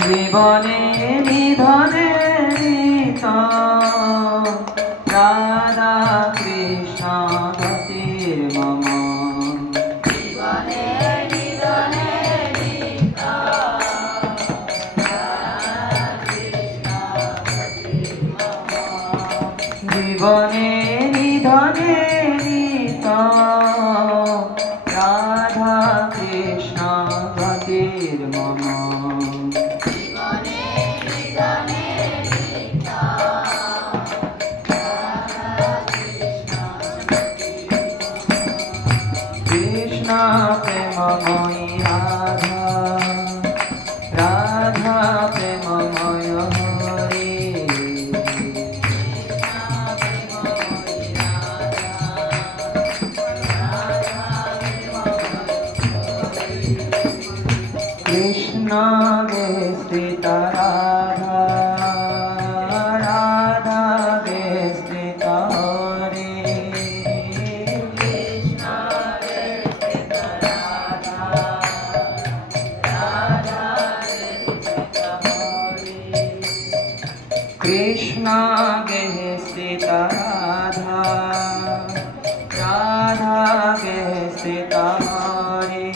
জীবনে নিধনে নিত রাধা কৃষ্ণ গতির মম জীবনে নিধনে নিত রাধা কৃষ্ণ গতির মম কৃষ্ণ প্রেমময়ী রাধা রাধা প্রেমময় হরে কৃষ্ণ স্থিত রাধা রাধা স্থিত হরে কৃষ্ণ স্থিত রাধা রাধা স্থিত হরে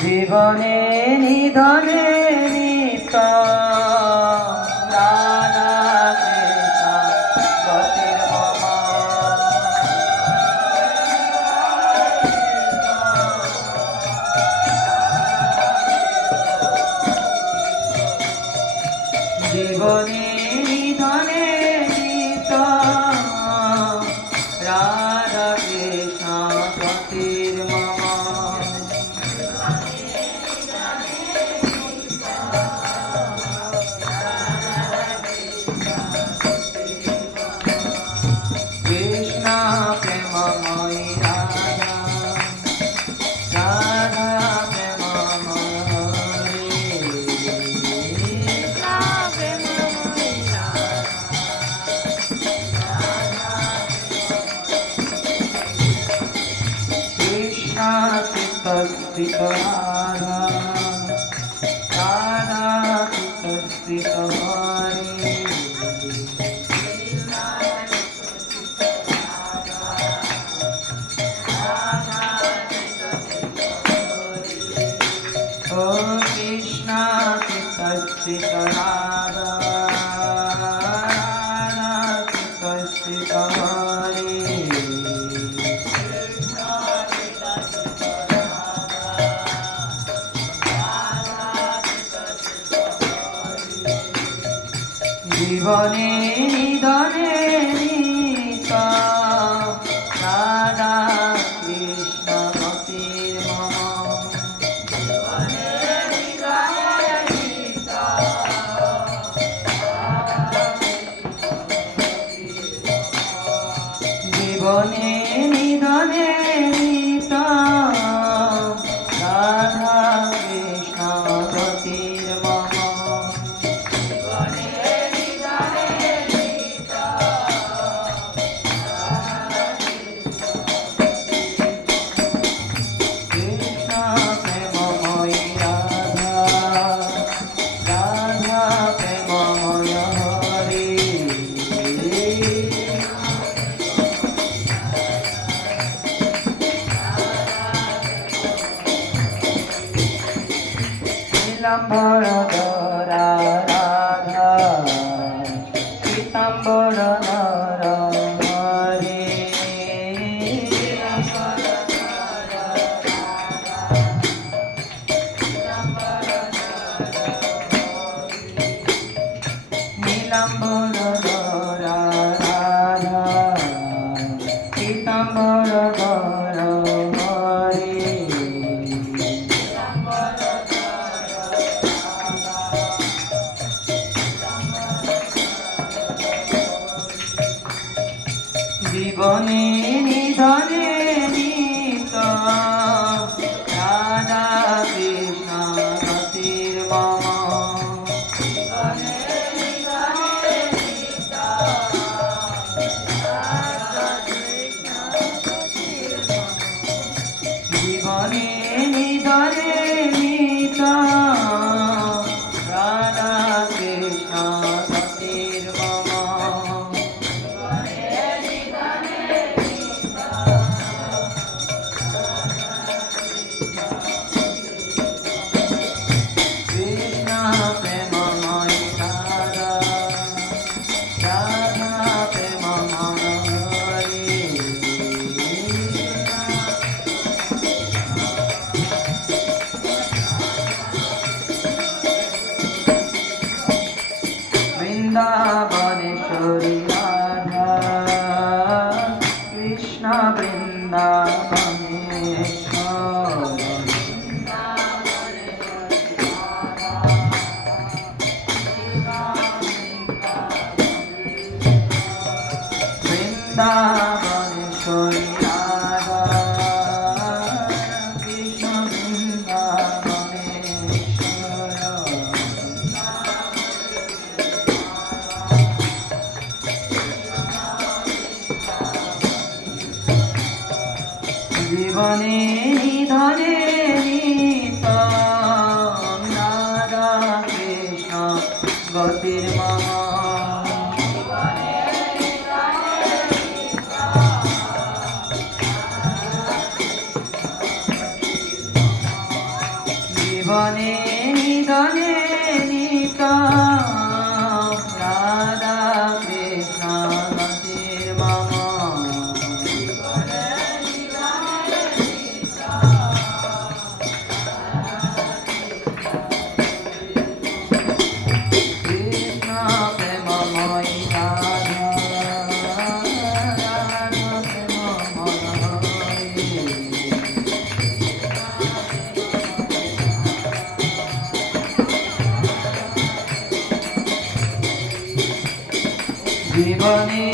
জীবনে নিধনে নিত রাধা কৃষ্ণ গতির মম জীবনে নিধনে নিত রাধা কৃষ্ণ গতির মম কৃষ্ণ প্রেমময়ী রাধা রাধা প্রেমময় হরে কৃষ্ণ চিত্তস্থিত রাধা রাধা চিত্তস্থিত হরে ও কৃষ্ণ চিত্তস্থিত রাধা রাধা চিত্তস্থিত হরে জীবনে নিধনে নিত রাধা কৃষ্ণ গতির মম জীবনে নিধনে নিত রাধা কৃষ্ণ গতির মম কৃষ্ণ প্রেমময়ী রাধা রাধা প্রেমময় হরে নীলাম্বর ধরা রাধা পীতাম্বর নর হরে নীলাম্বর ধরা রাধা পীতাম্বর নর হরে জীবনে নিধনে নিত রাধা কৃষ্ণ গতির মম কৃষ্ণ প্রেমময় রাধা রাধা প্রেমময় বৃন্দাবনেশ্বরী রাধা কৃষ্ণ বৃন্দাবনেশ্বর বৃন্দাবনেশ্বরী রাধা কৃষ্ণ বৃন্দাবনেশ্বর জীবনে নিধনে নিত রাধা কৃষ্ণ গতির মম জীবনে নিধনে নিত রাধা কৃষ্ণ গতির মম কৃষ্ণ প্রেমময় রাধা রাধা প্রেমময় জীবনে